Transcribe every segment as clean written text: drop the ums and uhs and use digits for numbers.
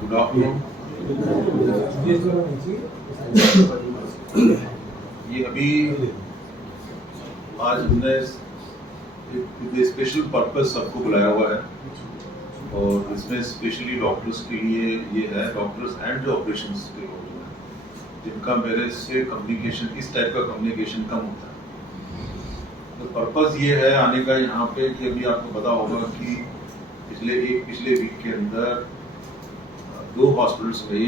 Good afternoon. ये अभी आज हमने एक स्पेशल पर्पस सबको बुलाया हुआ है और इसमें स्पेशली डॉक्टर्स के लिए ये है, डॉक्टर्स एंड जो ऑपरेशंस के लोग हैं जिनका मेरे से कम्युनिकेशन, इस टाइप का कम्युनिकेशन कम होता है। तो पर्पस ये है आने का यहाँ पे कि अभी आपको पता होगा कि पिछले वीक के अंदर दो हॉस्पिटल्स में,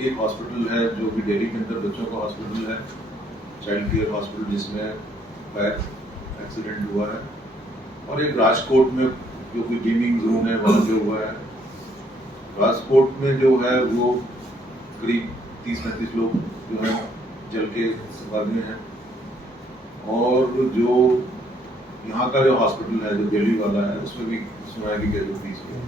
एक हॉस्पिटल है जो कि दिल्ली के अंदर बच्चों का हॉस्पिटल है, चाइल्ड केयर हॉस्पिटल, जिसमें फायर एक्सीडेंट हुआ है, और एक राजकोट में जो कि गेमिंग जोन है वहाँ जो हुआ है। राजकोट में जो है वो करीब 30-35 लोग जो है जल के समाधि में हैं, और जो यहाँ का जो हॉस्पिटल है जो दिल्ली वाला है उसमें भी सुना की कैजुअलिटीज हुई है।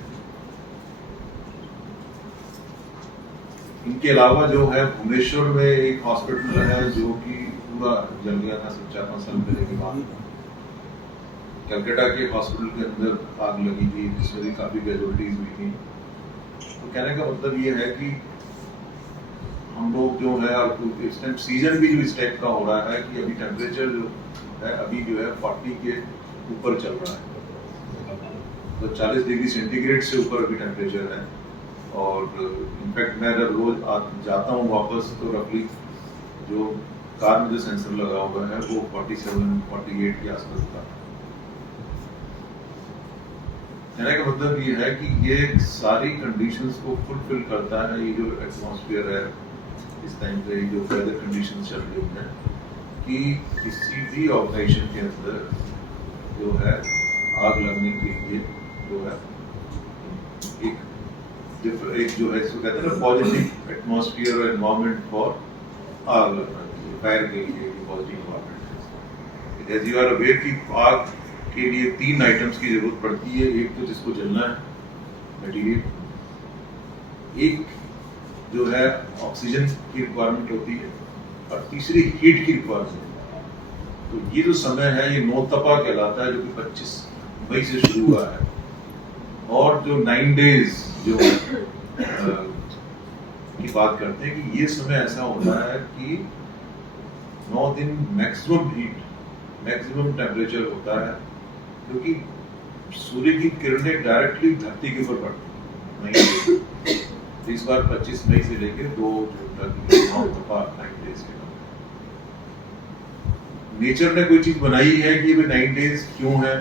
इनके अलावा जो है भुवनेश्वर में एक हॉस्पिटल है जो कि पूरा जल गया था 4-5 साल पहले के बाद। कलकत्ता के हॉस्पिटल के अंदर आग लगी थी जिसमें भी काफी कैजुअलिटीज हुई थी। तो कहने का मतलब ये है कि हम लोग जो है, और इस टाइम सीजन भी जो इस टाइप का हो रहा है कि अभी टेम्परेचर जो है अभी जो है 40 के ऊपर चल रहा है, तो 40 डिग्री सेंटीग्रेड से ऊपर अभी टेम्परेचर है। और इनफैक्ट मैं जब रोज जाता हूँ वापस तो रफली जो कार में जो सेंसर लगा हुआ है वो 47-48 के आसपास था। कहने का मतलब ये है कि ये सारी कंडीशंस को फुलफिल करता है। ये जो एटमॉस्फेयर है इस टाइम पे, जो वेदर कंडीशंस चल रही हैं, कि किसी भी ऑर्गेनाइजेशन के अंदर जो है आग लगने के लिए जो है एक जो है इसको कहते हैं ना पॉजिटिव एटमॉस्फेयर और एनवायरनमेंट फॉर आग लगना चाहिए, फायर के लिए पॉजिटिव एनवायरनमेंट है। एज यू आर अवेयर कि आग के लिए 3 आइटम्स की जरूरत पड़ती है। एक तो जिसको जलना है मटीरियल, एक जो है ऑक्सीजन की रिक्वायरमेंट होती है, और तीसरी हीट की रिक्वायरमेंट। तो ये जो समय है ये नौतपा कहलाता है, जो कि 25 मई से शुरू हुआ है, और जो 9 डेज जो की बात करते हैं कि ये समय ऐसा होता है कि 9 दिन मैक्सिमम हीट, मैक्सिमम टेम्परेचर होता है, क्योंकि सूर्य की किरणें डायरेक्टली धरती के ऊपर पड़ती हैं। इस बार 25 मई से लेकर 2 जून तक 9 डेज के बाद नेचर ने कोई चीज बनाई है कि ये 9 डेज क्यों है।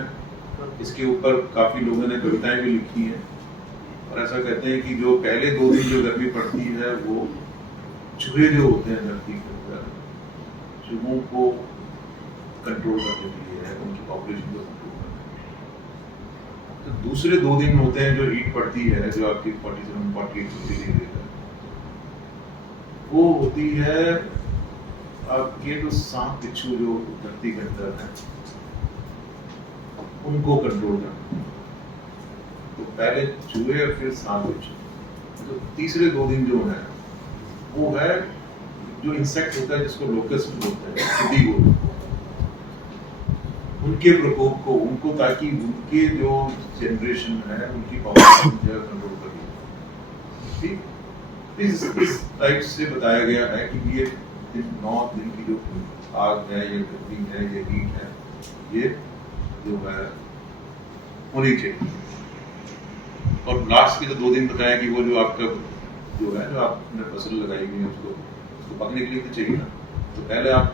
इसके ऊपर काफी लोगों ने कविताएं भी लिखी हैं, और ऐसा कहते हैं कि जो पहले 2 दिन जो गर्मी पड़ती है वो चूहे जो होते हैं धरती के ऊपर, चूहों को कंट्रोल करने के लिए है, उनकी पॉपुलेशन को कंट्रोल करने के लिए। तो दूसरे 2 दिन होते हैं जो हीट पड़ती है, जो आपकी 47-48 डिग्री है, वो होती है आपके जो सांप बिच्छू जो धरती के अंदर है उनको कंट्रोल करना। तो पहले चूहे और फिर सांप बिच्छू। तो तीसरे 2 दिन जो है वो है जो इंसेक्ट होता है जिसको लोकस्ट बोलते हैं, चिड़ी बोलते हैं, उनके प्रकोप को, उनको, ताकि उनके जो जनरेशन है उनकी पॉपुलेशन जो कंट्रोल करिए। ठीक, इस टाइप से बताया गया है कि ये 9 दिन की जो आग है, ये गर्मी है, ये हीट है, ये जो है होनी चाहिए। और लास्ट के जो 2 दिन बताया कि वो जो आपका जो है, जो आपने फसल लगाई हुई है उसको पकने के लिए तो चाहिए ना। तो पहले आप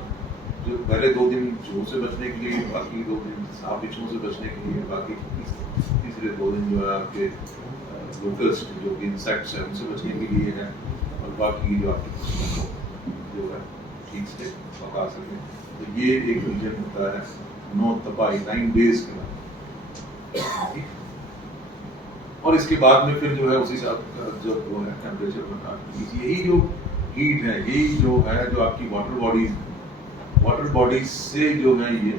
जो पहले 2 दिन चूहों से बचने के लिए, बाकी 2 दिन सांप बिच्छुओं से बचने के लिए, बाकी तीसरे 2 दिन जो है आपके लोकस्ट जो इंसेक्ट्स है उनसे बचने के लिए है, और बाकी जो आपकी फसलों को जो है ठीक से पका सके। तो ये एक रीजन होता है 9 तपाई 9 डेज के बाद। और इसके बाद में फिर जो है उसी हिसाब का जो वो है टेम्परेचर बना, यही जो हीट है, यही जो है जो आपकी वाटर बॉडीज से जो है ये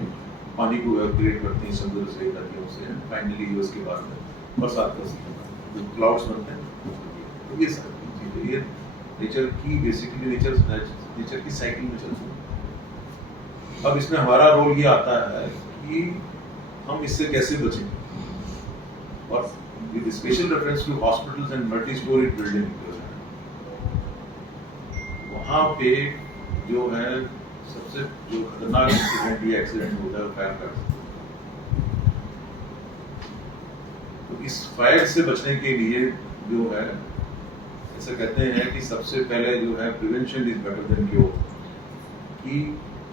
पानी को एवैपोरेट करती हैं समुद्र से, नदियों से, फाइनली जो उसके बाद में बरसात का सीजन जो क्लाउड्स बनते हैं। तो ये सारी चीजें ये नेचर की बेसिकली नेचर की साइकिल में चलती है। अब इसमें हमारा रोल ये आता है कि हम इससे कैसे बचें, और with special reference to hospitals and multi-story building यहाँ पे जो है सबसे जो खतरनाक इंसिडेंट या एक्सीडेंट होता है फायर का। तो इस फायर से बचने के लिए जो है ऐसा कहते हैं कि सबसे पहले जो है prevention is better than cure, कि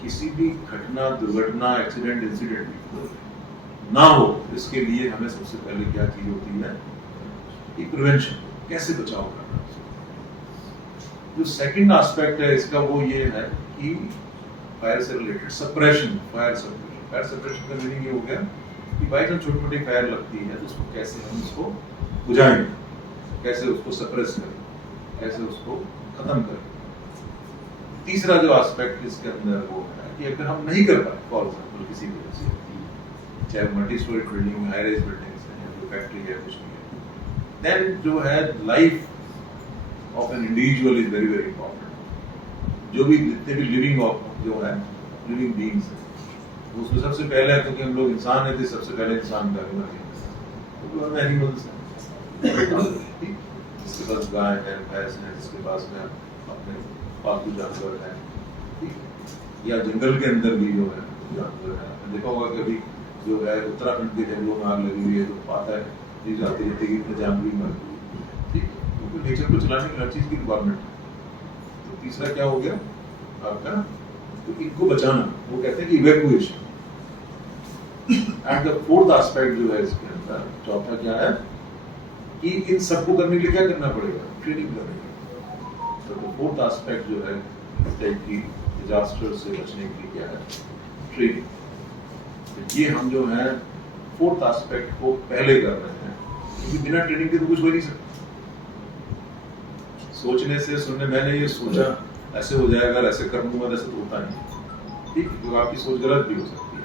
किसी भी घटना, दुर्घटना, एक्सीडेंट, इंसिडेंट ना हो, इसके लिए हमें सबसे पहले क्या चीज होती है कि प्रिवेंशन, कैसे बचाव करना। जो सेकंड एस्पेक्ट है इसका वो ये है कि फायर से रिलेटेड सप्रेशन, फायर सप्रेशन का मीनिंग ये हो गया कि बाई चांस छोटी छोटी फायर लगती है तो उसको कैसे हम उसको बुझाएंगे, कैसे उसको सप्रेस करें, कैसे उसको खत्म करें। तीसरा जो एस्पेक्ट इसके अंदर वो है कि अगर हम नहीं कर पाए फॉर एग्जाम्पल किसी वजह से, चाहे multi storey building, high rise buildings है, जो फैक्ट्री है, कुछ भी है, देन जो है life of an individual is very very important. जो भी जितने भी लिविंग जो है लिविंग बीइंग्स है, उसमें सबसे पहले है, क्योंकि हम लोग इंसान है, सबसे पहले इंसान का तो एनिमल्स है, जिसके पास गाय है, भैंस है, जिसके पास में अपने पालतू जानवर है, या जंगल के अंदर भी जो है जानवर है। देखा होगा कभी जो है उत्तराखंड के जंगलों में आग लगी हुई है तो पाता है चीज आती रहती है कि जानवर मर गई, ठीक, क्योंकि नेचर को चलाने की हर चीज की रिक्वायरमेंट है। तो तीसरा क्या हो गया आपका, तो इनको बचाना, वो कहते हैं कि evacuation. And the fourth aspect जो है इसके अंदर, चौथा क्या है कि इन सबको करने के लिए क्या करना पड़ेगा, ट्रेनिंग करनी पड़ेगी। तो द फोर्थ एस्पेक्ट जो है इस टाइप की डिजास्टर से बचने के लिए क्या है, ट्रेनिंग। तो ये हम जो है फोर्थ एस्पेक्ट को पहले कर रहे हैं, क्योंकि बिना ट्रेनिंग के तो कुछ हो नहीं सकता। सोचने से सुनने, मैंने ये सोचा ऐसे हो जाएगा, ऐसे कर लूंगा, ऐसे तो होता नहीं, ठीक, तो आपकी सोच गलत भी हो सकती है।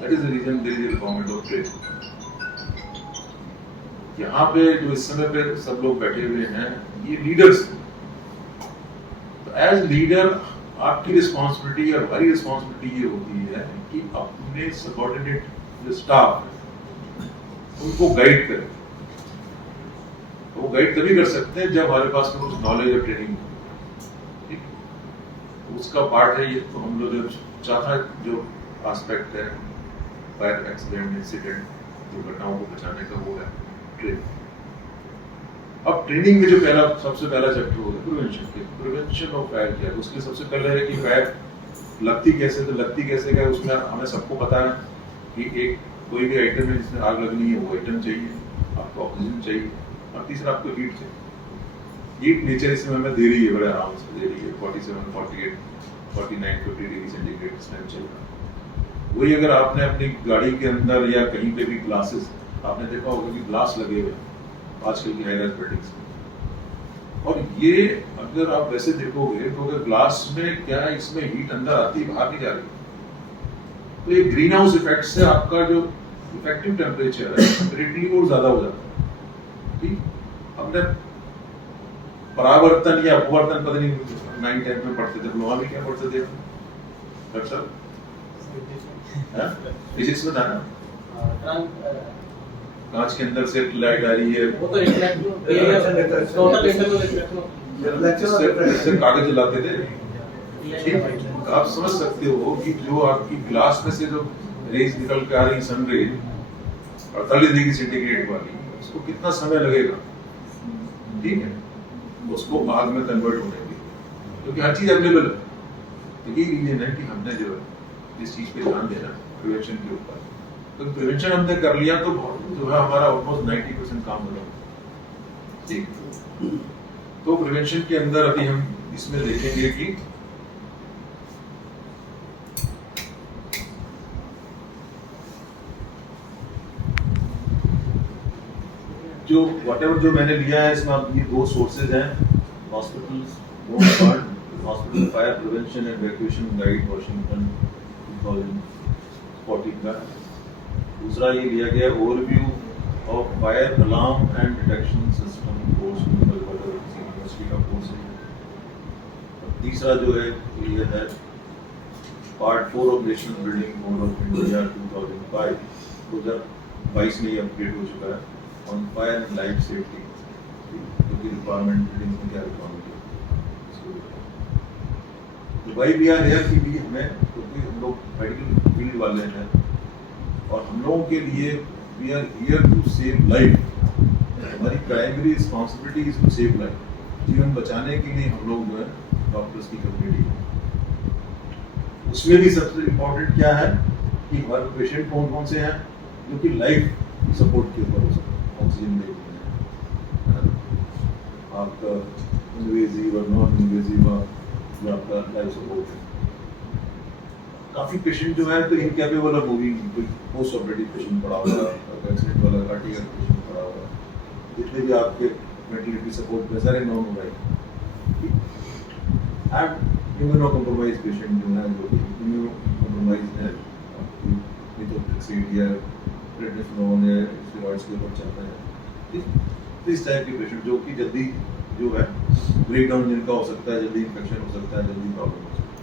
That is the reason there is a requirement of training. यहाँ पे जो इस समय पे सब लोग बैठे हुए हैं, ये लीडर्स हैं। तो एज लीडर आपकी रिस्पॉन्सिबिलिटी और हमारी रिस्पॉन्सिबिलिटी ये होती है कि अपने सबऑर्डिनेट जो स्टाफ है उनको गाइड करें। तो वो गाइड तभी कर सकते हैं जब हमारे पास में कुछ नॉलेज और ट्रेनिंग हो, ठीक, तो उसका पार्ट है ये। तो हम लोग जो चौथा जो एस्पेक्ट है फायर एक्सीडेंट, इंसिडेंट, दुर्घटनाओं को बचाने का, वो है ट्रेनिंग। अब ट्रेनिंग में जो सबसे पहला चैप्टर होगा प्रिवेंशन के, प्रिवेंशन ऑफ फायर क्या है। उसके लिए सबसे पहले है कि फायर लगती कैसे, तो लगती कैसे क्या, उसमें हमें सबको पता है कि एक कोई भी आइटम है जिसमें आग लगनी है, वो आइटम चाहिए, आपको ऑक्सीजन चाहिए, और तीसरा आपको हीट चाहिए। हीट नेचर इसमें हमें दे रही है, बड़े आराम से दे रही है, 47, 48, 49, 50 डिग्री सेंटीग्रेड इसमें चल रहा है। वही अगर आपने अपनी गाड़ी के अंदर या कहीं पे भी ग्लासेस, आपने देखा होगा कि ग्लास लगे हुए आजकल की हाई राइज बिल्डिंग्स में, और ये अगर आप वैसे देखोगे तो अगर ग्लास में क्या है, इसमें हीट अंदर आती है, बाहर नहीं जा रही। तो ये ग्रीन हाउस इफेक्ट से आपका जो इफेक्टिव टेम्परेचर है कंपैरेटिवली और ज्यादा हो जाता है, ठीक। हमने परावर्तन या अपवर्तन पता नहीं 9-10 में पढ़ते थे, वहां भी क्या पढ़ते थे डॉक्टर साहब, फिजिक्स में था ना, कांच के अंदर से लाइट आ रही है, वो तो कागज जलाते थे, ठीक। आप समझ सकते हो कि जो आपकी ग्लास में से जो रेज निकल के आ रही, सन रेज 48 डिग्री सेंटीग्रेड वाली, उसको कितना समय लगेगा, ठीक है, उसको आग में कन्वर्ट होने के लिए, क्योंकि हर चीज अवेलेबल है। तो यही रीजन है कि हमने जो है इस चीज पे ध्यान देना प्रिवेंशन के ऊपर। तो प्रिवेंशन हमने कर लिया तो जो है हमारा ऑलमोस्ट 90% काम हो गया, ठीक। तो प्रिवेंशन के अंदर अभी हम इसमें देखेंगे कि जो व्हाटएवर जो मैंने लिया है, इसमें ये दो सोर्सेज हैं, hospitals, hospital fire prevention and evacuation guide Washington 2014 का। दूसरा ये लिया गया overview of fire alarm and detection system course, university का कोर्स है। तीसरा जो है ये है part 4 of national building code of India 2022 में ये अपडेट हो चुका है on fire and life safety, क्योंकि रिक्वायरमेंट बिल्डिंग में क्या रिक्वायरमेंट है। तो भाई वी आर हियर कि भी हमें, क्योंकि हम लोग मेडिकल फील्ड वाले हैं और हम लोगों के लिए we are here to save life. हमारी primary responsibility is to save life. जीवन बचाने के लिए हम लोग जो है डॉक्टर्स की कम्युनिटी है। उसमें भी सबसे इम्पोर्टेंट क्या है कि हमारे पेशेंट कौन कौन से हैं जो कि लाइफ सपोर्ट के ऊपर हो सकते, ऑक्सीजन लेते हैं, आपका इन्वेजिव और नॉन इन्वेजिव जो आपका लाइफ सपोर्ट है। काफी पेशेंट जो है तो इनकेपेबल ऑफ मूविंग, कोई पोस्ट ऑपरेटिव पेशेंट पड़ा हुआ, एक्सीडेंट वाला कार्डियक पेशेंट पड़ा हुआ, जितने भी आपके वेंटिलेटरी सपोर्ट पे सारे non mobile and immuno compromise patient जो है, जो इम्यूनो कॉम्प्रोमाइज है, मिथोट्रिक्सेट या प्रेडनिसोलोन या स्टेरॉइड्स के ऊपर चलते हैं, इस टाइप के पेशेंट जो कि जल्दी जो है ब्रेक डाउन जिनका हो सकता है, जल्दी इन्फेक्शन हो सकता है, जल्दी प्रॉब्लम हो सकता है।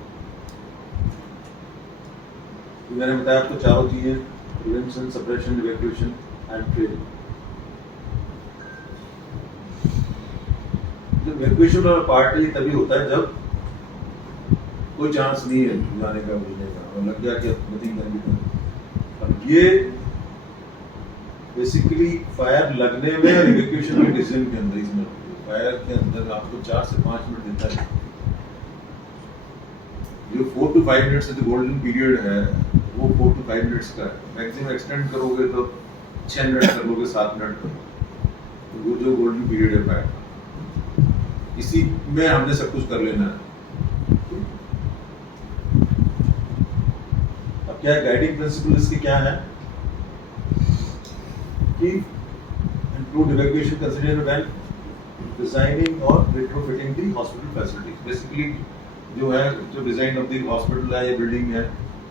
तो मैंने बताया आपको चारों चीजें, prevention, suppression, evacuation and training. जब इवैक्यूएशन वाला पार्ट ही तभी होता है जब कोई चांस नहीं है जाने का, बुझने का, और लग गया कि नथिंग कैन बी डन। और ये बेसिकली फायर लगने में और इवैक्यूएशन के डिसीजन के अंदर, इसमें फायर के अंदर आपको 4 से 5 मिनट देता है। जो 4 to 5 मिनट्स जो गोल्डन पीरियड है वो 4 to 5 मिनट्स का है। मैक्सिमम एक्सटेंड करोगे तो 6 मिनट कर लोगे, 7 मिनट कर, तो वो जो गोल्डन पीरियड है फायर, इसी में हमने सब कुछ कर लेना है। अब क्या है गाइडिंग प्रिंसिपल इसके क्या है कि improve evacuation considered when designing or retrofitting the hospital facilities। Basically जो है, जो डिजाइन ऑफ द हॉस्पिटल है या बिल्डिंग है,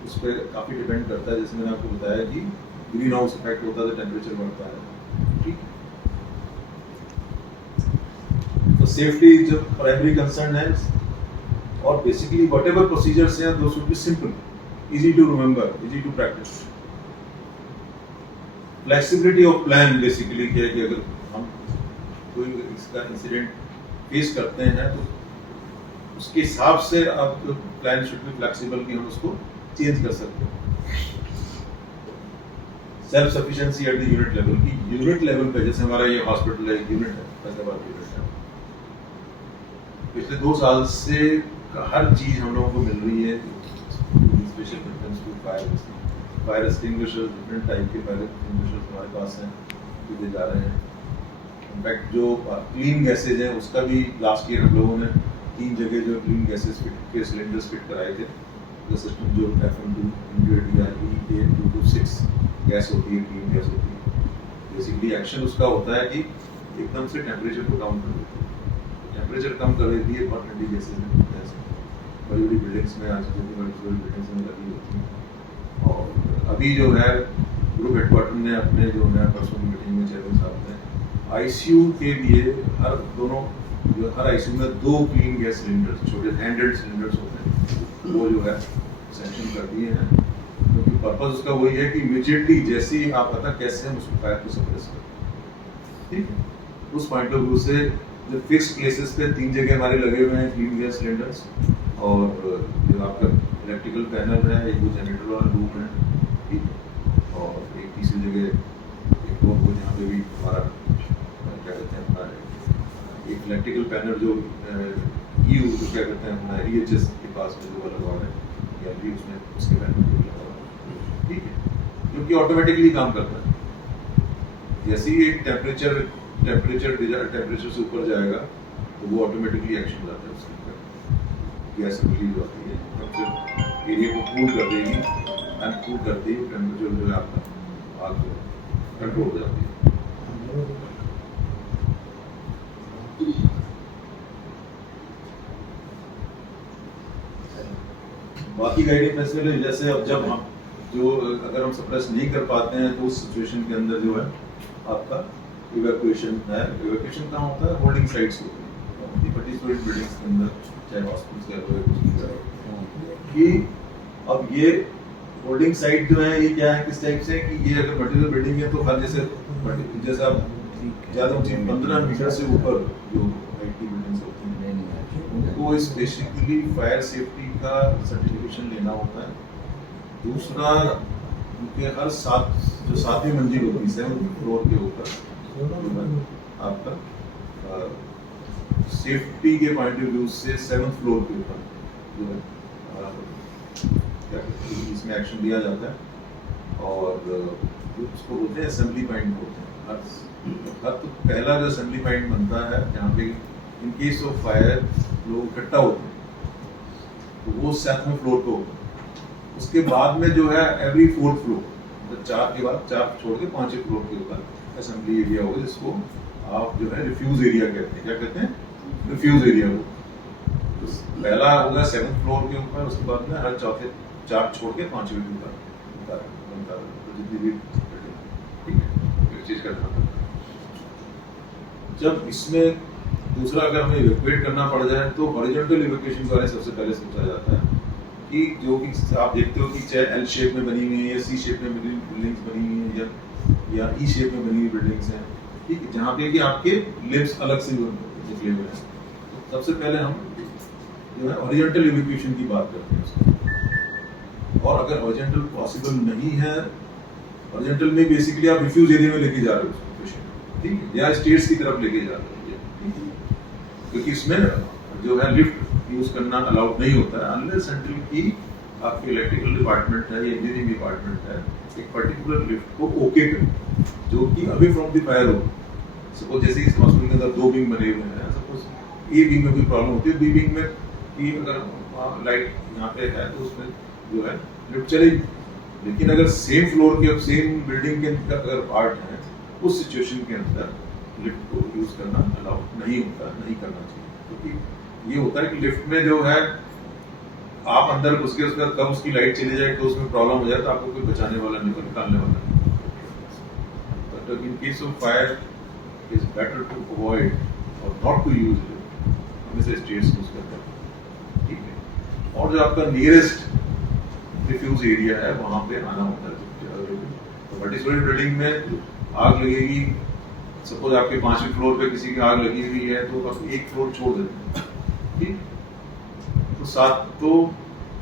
उस पर काफी डिपेंड करता है। जैसे मैंने आपको बताया कि ग्रीन हाउस इफेक्ट होता है तो टेम्परेचर बढ़ता है, ठीक। तो सेफ्टी जो प्राइमरी कंसर्न है, और बेसिकली व्हाटएवर प्रोसीजर्स हैं दो should be simple, easy to remember, easy to practice. Flexibility of plan basically क्या है कि अगर हम कोई इसका इंसिडेंट फेस करते हैं तो उसके हिसाब से आप प्लान शुड बी फ्लेक्सिबल कि हम उसको चेंज कर सकते हैं। Self sufficiency at the unit level की, यूनिट लेवल पे जैसे हमारा ये हॉस्पिटल है, यूनिट है, फैसलाबाद यूनिट है, पिछले 2 साल से हर चीज हम लोगों को मिल रही है। Special preference to fire extinguishers, different type के फायर एक्सटिंग्विशर्स हमारे पास हैं, दिए जा रहे हैं। इनफैक्ट जो क्लीन गैसेज हैं उसका भी लास्ट ईयर हम लोगों ने 3 जगह जो क्लीन गैसेज के सिलेंडर्स फिट कराए थे। जो सिस्टम जो FM2 या E8226 गैस होती है, क्लीन गैस होती है, बेसिकली एक्शन उसका होता है कि एकदम से टेम्परेचर को डाउन कर देती है। टेम्परेचर कम कर देती है, बहुत ठंडी गैसेज में बड़ी बड़ी बिल्डिंग्स में, आज बड़ी बिल्डिंग्स में लगी होती है। और अभी जो है ग्रुप हेडक्वार्टर ने अपने जो है परसों की मीटिंग में चेयरमैन साहब ने ICU के लिए हर ICU में 2 क्लीन गैस सिलेंडर्स, छोटे हैंडल्ड सिलेंडर्स होते हैं, वो जो है सैंक्शन कर दिए हैं। क्योंकि पर्पस उसका वही है कि इमीडिएटली जैसे ही आप पता कैसे हम उसको फायर को सप्रेस करें, ठीक है। उस पॉइंट ऑफ व्यू से जो फिक्स्ड प्लेसेस पे 3 जगह हमारे लगे हुए हैं क्लीन गैस सिलेंडर्स, और जो आपका इलेक्ट्रिकल पैनल है, एक वो जनरेटर वाला रूम है, ठीक है, और एक तीसरी जगह एक वो जहाँ पे भी हमारा क्या कहते हैं, हमारा एक इलेक्ट्रिकल पैनल जो क्या कहते हैं हमारा EHS के पास में जो लगा हुआ है, या भी उसमें उसके पैनल लगा हुआ है, ठीक है, जो कि ऑटोमेटिकली काम करता है। जैसे ही एक टेम्परेचर से ऊपर जाएगा तो वो ऑटोमेटिकली एक्शन लाता है, उसके ऊपर गैस रिलीज होती है, और फिर एरिया को कूल कर देगी, एंड कूल करते ही टेम्परेचर जो है आपका आग कंट्रोल हो जाती है। बाकी गाइडिंग प्रिंसिपल जैसे अब जब हम जो अगर हम सप्रेस नहीं कर पाते हैं तो उस सिचुएशन के अंदर जो है आपका इवैक्यूएशन है। इवैक्यूएशन कहाँ होता है? होल्डिंग साइट्स होती है, 30 स्टोरी बिल्डिंग्स के अंदर, चाहे हॉस्पिटल्स के अंदर, कि अब ये होल्डिंग साइट जो है ये क्या है, किस टाइप से कि ये अगर मल्टीपल बिल्डिंग है तो हर जैसे आप ज़्यादा ऊंची 15 मीटर से ऊपर जो IT बिल्डिंग्स होती हैं उनको इस बेसिकली फायर सेफ्टी का सर्टिफिकेशन लेना होता है। दूसरा, उनके हर सातवीं मंजिल होती है, 7th फ्लोर के ऊपर आपका सेफ्टी के पॉइंट ऑफ व्यू से 7th फ्लोर के ऊपर जो है क्या कहते हैं, इसमें एक्शन लिया जाता है। और उसको बोलते हैं असेंबली पॉइंट बोलते हैं। तो पहला जो असेंबली पॉइंट बनता है जहाँ पे इन केस ऑफ फायर लोग इकट्ठा होते हैं, तो वो 7वें फ्लोर पे होता है। उसके बाद में जो है एवरी 4th फ्लोर, तो 4 के बाद 4 छोड़ के 5वें फ्लोर के ऊपर असेंबली एरिया होगा, जिसको आप जो है रिफ्यूज एरिया कहते हैं। क्या कहते हैं? रिफ्यूज एरिया हो। तो पहला होगा 7th फ्लोर के ऊपर, उसके बाद में हर 4 छोड़ के 5वें के ऊपर बनता है। तो जितनी भी ठीक है, एक चीज करना। जब इसमें दूसरा अगर हमें इवैक्यूएट करना पड़ जाए तो हॉरिजॉन्टल इवैक्यूएशन के बारे में सबसे पहले सोचा जाता है कि जो कि आप देखते हो कि चाहे एल शेप में बनी हुई है या सी शेप में बनी बिल्डिंग्स बनी हुई है या ई शेप में बनी हुई बिल्डिंग्स हैं, ठीक है, जहाँ पे कि आपके लिम्स अलग से निकले हुए हैं। तो सबसे पहले हम जो है हॉरिजॉन्टल इवैक्यूएशन की बात करते हैं उसको। और अगर हॉरिजॉन्टल पॉसिबल नहीं है, हॉरिजॉन्टल में बेसिकली आप रिफ्यूज एरिया में लेके जा रहे हो पेशेंट, ठीक है, या स्टेट्स की तरफ लेके जा रहे हो, क्योंकि इसमें जो है लिफ्ट यूज करना अलाउड नहीं होता है अनलेस अनटिल की आपके इलेक्ट्रिकल डिपार्टमेंट है या इंजीनियरिंग डिपार्टमेंट है एक पर्टिकुलर लिफ्ट को ओके करे, जो कि अवे फ्रॉम द फायर हो। सपोज जैसे इस हॉस्पिटल के अंदर 2 विंग बने हुए हैं, सपोज ए विंग में कोई प्रॉब्लम होती है, बी विंग में की अगर लाइट यहाँ पे है तो उसमें जो है लिफ्ट चलेगी। लेकिन अगर सेम फ्लोर के सेम बिल्डिंग के अंदर अगर पार्ट है, उस सिचुएशन के अंदर लिफ्ट को यूज करना अलाउड नहीं होता, नहीं करना चाहिए। क्योंकि ये होता है कि लिफ्ट में जो है आप अंदर घुस के उसका कब उसकी लाइट चली जाए तो उसमें प्रॉब्लम हो जाए तो आपको कोई बचाने वाला नहीं, निकालने वाला नहीं। But in case of fire is better to avoid और नॉट टू यूज लिफ्ट, हमेशा स्टेट्स यूज करते हैं, ठीक है। और जो आपका नियरेस्ट रिफ्यूज एरिया है वहां पे आना होता है। तो मल्टी-स्टोरी बिल्डिंग में आग लगेगी, सपोज आपके 5वें फ्लोर पे किसी की आग लगी हुई है तो आप एक फ्लोर छोड़ देते हैं, ठीक, तो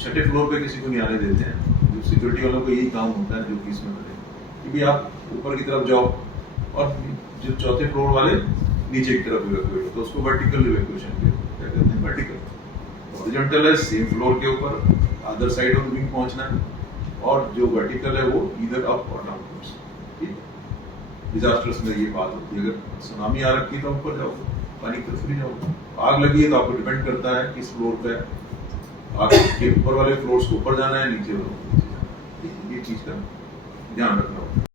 6ठे फ्लोर पे किसी को नहीं आने देते हैं। जो सिक्योरिटी वालों को यही काम होता है जो कि इसमें बने कि भी आप ऊपर की तरफ जाओ और जो 4थे फ्लोर वाले नीचे की तरफ इवैक्यूएट, तो उसको वर्टिकल इवैक्यूएशन क्या कहते हैं, वर्टिकल। हॉरिजॉन्टल है सेम फ्लोर के ऊपर अदर साइड ऑफ विंग पहुंचना है, और जो वर्टिकल है वो इधर अप और डाउनवर्ड्स, ठीक। डिजास्टर्स में ये बात होती है, अगर सुनामी आ रखी है तो ऊपर जाओ, पानी की तरफ नहीं जाओ। आग लगी है तो आपको डिपेंड करता है किस फ्लोर पे आग के ऊपर वाले फ्लोर्स को ऊपर जाना है, नीचे वाले नीचे जाना है। ये चीज का ध्यान रखना होगा।